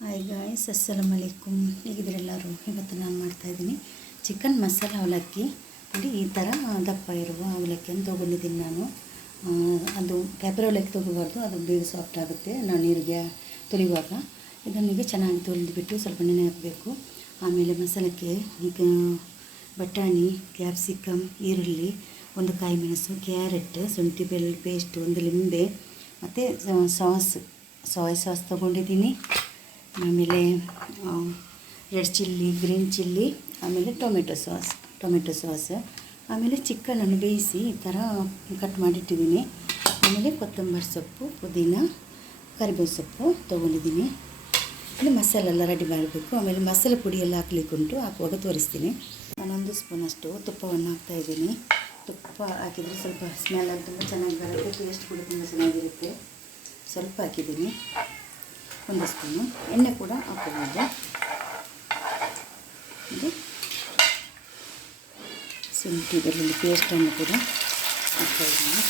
Hi guys ಅಸ್ಸಲಾಮ್ ಅಲೈಕುಮ್ ಹೇಗಿದ್ದೀರೆಲ್ಲರೂ? ಇವತ್ತು ನಾನು ಮಾಡ್ತಾಯಿದ್ದೀನಿ ಚಿಕನ್ ಮಸಾಲ ಅವಲಕ್ಕಿ. ನೋಡಿ, ಈ ಥರ ದಪ್ಪ ಇರುವ ಅವಲಕ್ಕಿಯನ್ನು ತೊಗೊಂಡಿದ್ದೀನಿ ನಾನು. ಅದು ಪೇಪರ್ ಅವಲಕ್ಕಿ ತೊಗೋಬಾರ್ದು, ಅದು ಬೇಗ ಸಾಫ್ಟ್ ಆಗುತ್ತೆ ನಾವು ನೀರಿಗೆ ತೊಳೆಯುವಾಗ ಈಗ ಚೆನ್ನಾಗಿ ತೊಳೆದುಬಿಟ್ಟು ಸ್ವಲ್ಪ ನೆನೆ ಹಾಕಬೇಕು. ಆಮೇಲೆ ಮಸಾಲಕ್ಕೆ ಈಗ ಬಟಾಣಿ ಕ್ಯಾಪ್ಸಿಕಮ್ ಈರುಳ್ಳಿ, ಒಂದು ಕಾಯಿ ಮೆಣಸು ಕ್ಯಾರೆಟ್ ಶುಂಠಿ ಬೆಲ್ಲ ಪೇಸ್ಟ್, ಒಂದು ಲಿಂಬೆ, ಮತ್ತು ಸಾಸ್ ಸಾಯ್ ಸಾಸ್ ತೊಗೊಂಡಿದ್ದೀನಿ. ಆಮೇಲೆ ರೆಡ್ ಚಿಲ್ಲಿ, ಗ್ರೀನ್ ಚಿಲ್ಲಿ, ಆಮೇಲೆ ಟೊಮೆಟೊ ಸಾಸ್ ಟೊಮೆಟೊ ಸಾಸ್, ಆಮೇಲೆ ಚಿಕನನ್ನು ಬೇಯಿಸಿ ಈ ಥರ ಕಟ್ ಮಾಡಿಟ್ಟಿದ್ದೀನಿ. ಆಮೇಲೆ ಕೊತ್ತಂಬರಿ ಸೊಪ್ಪು, ಪುದೀನ, ಕರಿಬೇವು ಸೊಪ್ಪು ತೊಗೊಂಡಿದ್ದೀನಿ. ಆಮೇಲೆ ಮಸಾಲೆ ಎಲ್ಲ ರೆಡಿ ಮಾಡಬೇಕು. ಆಮೇಲೆ ಮಸಾಲೆ ಪುಡಿ ಎಲ್ಲ ಹಾಕ್ಲಿಕ್ಕೆ ಉಂಟು, ಹಾಕುವಾಗ ತೋರಿಸ್ತೀನಿ. ನಾನೊಂದು ಸ್ಪೂನಷ್ಟು ತುಪ್ಪವನ್ನು ಹಾಕ್ತಾಯಿದ್ದೀನಿ ತುಪ್ಪ ಹಾಕಿದರೆ ಸ್ವಲ್ಪ ಸ್ಮೆಲ್ ತುಂಬ ಚೆನ್ನಾಗಿ ಬರುತ್ತೆ ಟೇಸ್ಟ್ ಕೂಡ ತುಂಬ ಚೆನ್ನಾಗಿರುತ್ತೆ. ಸ್ವಲ್ಪ ಹಾಕಿದ್ದೀನಿ. ಒಂದು ಸ್ಪೂನು ಎಣ್ಣೆ ಕೂಡ ಹಾಕೋಬೋದು ಇದು ಶುಂಠಿ ಬೆಳ್ಳುಳ್ಳಿ ಪೇಸ್ಟನ್ನು ಕೂಡ ಹಾಕ್ತಾಯಿದ್ದೀನಿ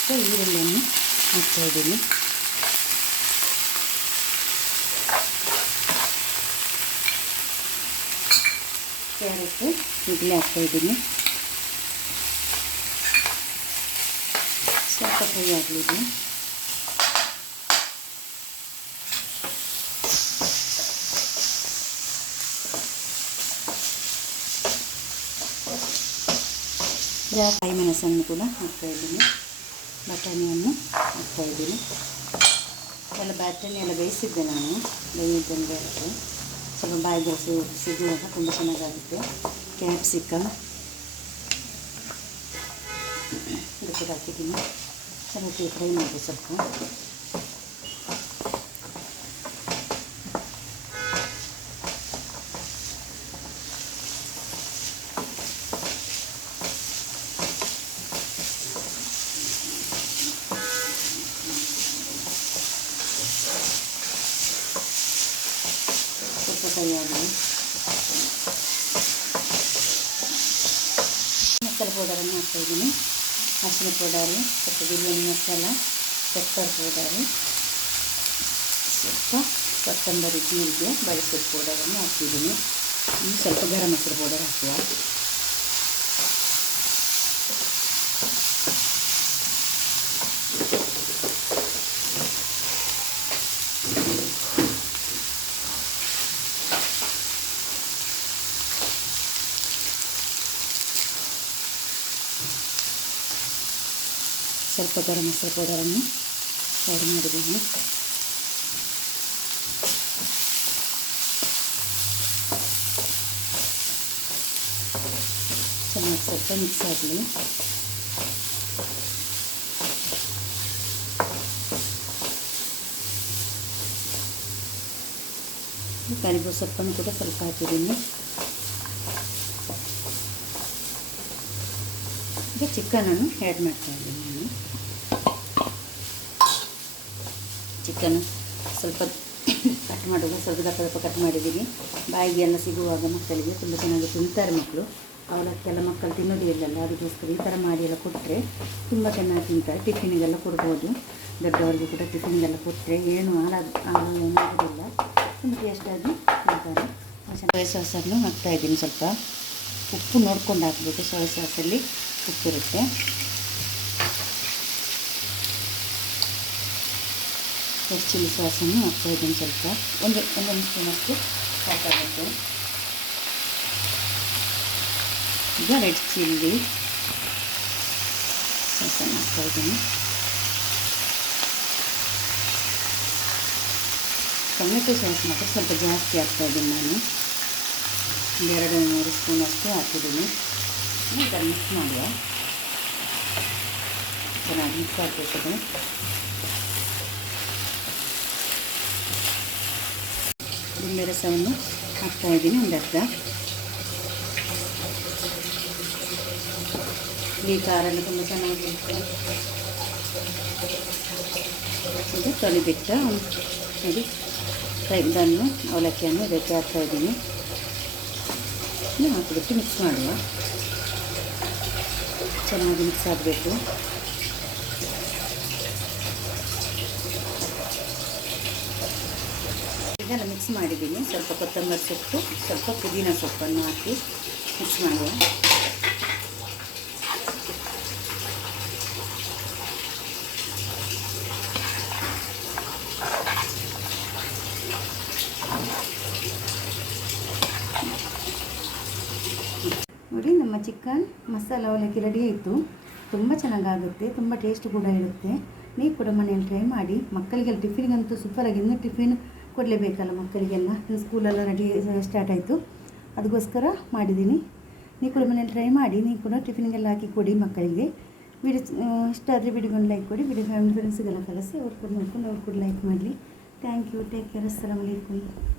ಸೊ ಈರುಳ್ಳಿಯನ್ನು ಹಾಕ್ತಾಯಿದ್ದೀನಿ ಕ್ಯಾರೆಟ್ ಇಡ್ಲಿ ಹಾಕ್ತಾಯಿದ್ದೀನಿ ಸ್ವಲ್ಪ ಫ್ರೈ ಆಗಲಿದೆ ಕಾಯಿ ಮೆಣಸನ್ನು ಕೂಡ ಹಾಕ್ತಾಯಿದ್ದೀನಿ ಬಟಾಣಿಯನ್ನು ಹಾಕ್ತಾಯಿದ್ದೀನಿ ಎಲ್ಲ ಬಟಾಣಿ ಎಲ್ಲ ಬೇಯಿಸಿದ್ದೆ ನಾನು ಬೇಯಿದ್ದನ್ನು ಬೇಯಿಸಿ ಸ್ವಲ್ಪ ಬಾಯಿಗೆ ಸಿ ಸಿಗುವಾಗ ತುಂಬ ಚೆನ್ನಾಗಾಗುತ್ತೆ ಕ್ಯಾಪ್ಸಿಕಮ್ ಇದು ಕೂಡ ಹಾಕಿದ್ದೀನಿ ಚೆನ್ನಾಗಿ ಫ್ರೈ ಮಾಡಿ ಸ್ವಲ್ಪ ಸ್ವಲ್ಪ ಫ್ರೈ ಆಗಲಿ ಮಸಾಲೆ ಪೌಡರನ್ನು ಹಾಕ್ತಾಯಿದ್ದೀನಿ ಅರಿಶಿನ ಪೌಡರು, ಸ್ವಲ್ಪ ಬಿರಿಯಾನಿ ಮಸಾಲ, ಪೆಪ್ಪರ್ ಪೌಡರು, ಸ್ವಲ್ಪ ಕೊತ್ತಂಬರಿ ಜೀರಿಗೆ ಬಳಸಿದ ಪೌಡರನ್ನು ಹಾಕ್ತಿದ್ದೀನಿ. ಸ್ವಲ್ಪ ಗರಂ ಮಸಾಲೆ ಪೌಡರ್ ಹಾಕುವ. ಸ್ವಲ್ಪ ಗರಂ ಮಸಾಲೆ ಪೌಡರನ್ನು ಆ್ಯಡ್ ಮಾಡಿದ್ದೀನಿ. ಚೆನ್ನಾಗಿ ಸ್ವಲ್ಪ ಮಿಕ್ಸ್ ಆಗಲಿ ಕರಿಬೇವು ಸೊಪ್ಪನ್ನು ಕೂಡ ಸ್ವಲ್ಪ ಹಾಕಿದ್ದೀನಿ. ಈಗ ಚಿಕನನ್ನು ಆ್ಯಡ್ ಮಾಡ್ತಾ ಇದ್ದೀನಿ ನಾನು. ಚಿಕನ್ ಸ್ವಲ್ಪ ಕಟ್ ಮಾಡುವಾಗ ಸ್ವಲ್ಪ ದಪ್ಪ ದಪ್ಪ ಕಟ್ ಮಾಡಿದ್ದೀನಿ. ಬಾಯಿಗೆ ಎಲ್ಲ ಸಿಗುವಾಗ ಮಕ್ಕಳಿಗೆ ತುಂಬ ಚೆನ್ನಾಗಿ ತಿಂತಾರೆ ಮಕ್ಕಳು. ಅವಲಕ್ಕೆಲ್ಲ ಮಕ್ಕಳು ತಿನ್ನೋದು ಇಲ್ಲಲ್ಲ ಅದಕ್ಕೋಸ್ಕರ ಈ ಥರ ಮಾಡಿ ಎಲ್ಲ ಕೊಟ್ಟರೆ ತುಂಬ ಚೆನ್ನಾಗಿ ತಿಂತಾರೆ. ಟಿಫಿನಿಗೆಲ್ಲ ಕೊಡ್ಬೋದು. ದೊಡ್ಡವರಿಗೆ ಕೂಡ ಟಿಫಿನಿಗೆಲ್ಲ ಕೊಟ್ಟರೆ ಏನು ಹಾಳಾಗ ಏನಾಗೋದಿಲ್ಲ ತುಂಬ ಟೇಸ್ಟಾಗಿ ತಿಂತಾರೆ. ಸೋಯಾ ಸಾಸನ್ನು ಹಾಕ್ತಾಯಿದ್ದೀನಿ ಸ್ವಲ್ಪ. ಉಪ್ಪು ನೋಡ್ಕೊಂಡು ಹಾಕಬೇಕು. ಸೋಯಾ ಸಾಸಲ್ಲಿ ಉಪ್ಪಿರುತ್ತೆ. ರೆಡ್ ಚಿಲ್ಲಿ ಸಾಸನ್ನು ಹಾಕ್ತಾ ಇದ್ದೀನಿ ಸ್ವಲ್ಪ. ಒಂದು ಒಂದೊಂದು ಸ್ಪೂನಷ್ಟು ಸಾಕಾಗುತ್ತೆ. ಈಗ ರೆಡ್ ಚಿಲ್ಲಿ ಸಾಸನ್ನು ಹಾಕ್ತಾಯಿದ್ದೀನಿ ಟೊಮೆಟೊ ಸಾಸ್ ಮಾತ್ರ ಸ್ವಲ್ಪ ಜಾಸ್ತಿ ಹಾಕ್ತಾಯಿದ್ದೀನಿ ನಾನು. ಎರಡು, ಮೂರು ಸ್ಪೂನಷ್ಟು ಹಾಕಿದ್ದೀನಿ. ಇದನ್ನು ಮಿಕ್ಸ್ ಮಾಡುವ. ಚೆನ್ನಾಗಿ ಮಿಕ್ಸ್ ಹಾಕಬೇಕು ನಿಂಬೆ ರಸವನ್ನು ಹಾಕ್ತಾಯಿದ್ದೀನಿ ಒಂದು ಅರ್ಧ. ಈ ಖಾರ ಎಲ್ಲ ತುಂಬ ಚೆನ್ನಾಗಿರುತ್ತೆ. ಇದು ತೊಳೆಬಿಟ್ಟು ನೋಡಿ ಇದನ್ನು ಅವಲಕ್ಕಿಯನ್ನು ಇದಕ್ಕೆ ಹಾಕ್ತಾಯಿದ್ದೀನಿ ಇನ್ನು ಹಾಕಿಬಿಟ್ಟು ಮಿಕ್ಸ್ ಮಾಡುವ. ಚೆನ್ನಾಗಿ ಮಿಕ್ಸ್ ಆಗಬೇಕು. ಮಾಡಿದ್ದೀನಿ. ಸ್ವಲ್ಪ ಕೊತ್ತಂಬರಿ ಸೊಪ್ಪು, ಸ್ವಲ್ಪ ಪುದೀನ ಸೊಪ್ಪನ್ನು ಹಾಕಿ ಮಿಕ್ಸ್ ಮಾಡುವ. ನೋಡಿ, ನಮ್ಮ ಚಿಕನ್ ಮಸಾಲ ಅವಲಕ್ಕಿ ರೆಡಿ ಆಯಿತು. ತುಂಬ ಚೆನ್ನಾಗಾಗುತ್ತೆ, ತುಂಬ ಟೇಸ್ಟ್ ಕೂಡ ಇರುತ್ತೆ. ನೀವು ಕೂಡ ಮನೆಯಲ್ಲಿ ಟ್ರೈ ಮಾಡಿ. ಮಕ್ಕಳಿಗೆಲ್ಲ ಟಿಫಿನ್ಗಂತೂ ಸೂಪರಾಗಿ ಇನ್ನೂ ಟಿಫಿನ್ ಕೊಡಲೇಬೇಕಲ್ಲ ಮಕ್ಕಳಿಗೆಲ್ಲ? ಇನ್ನು ಸ್ಕೂಲೆಲ್ಲ ರೆಡಿ ಸ್ಟಾರ್ಟ್ ಆಯಿತು. ಅದಕ್ಕೋಸ್ಕರ ಮಾಡಿದ್ದೀನಿ. ನೀವು ಕೂಡ ಮನೇಲಿ ಟ್ರೈ ಮಾಡಿ, ನೀವು ಕೂಡ ಟಿಫಿನ್ಗೆಲ್ಲ ಹಾಕಿ ಕೊಡಿ ಮಕ್ಕಳಿಗೆ. ವಿಡಿಯೋ ಇಷ್ಟ ಆದರೆ ವಿಡಿಯೋಗೊಂದು ಲೈಕ್ ಕೊಡಿ ವಿಡಿಯೋ ಫ್ಯಾಮಿಲಿ ಫ್ರೆಂಡ್ಸಿಗೆಲ್ಲ ಕಳಿಸಿ ಅವ್ರು ಕೂಡ ನೋಡ್ಕೊಂಡು ಅವ್ರು ಕೂಡ ಲೈಕ್ ಮಾಡಲಿ. ಥ್ಯಾಂಕ್ ಯು ಟೇಕ್ ಕೇರ್ ಅಸ್ಸಲಾಮ್ ಅಲೈಕುಮ್.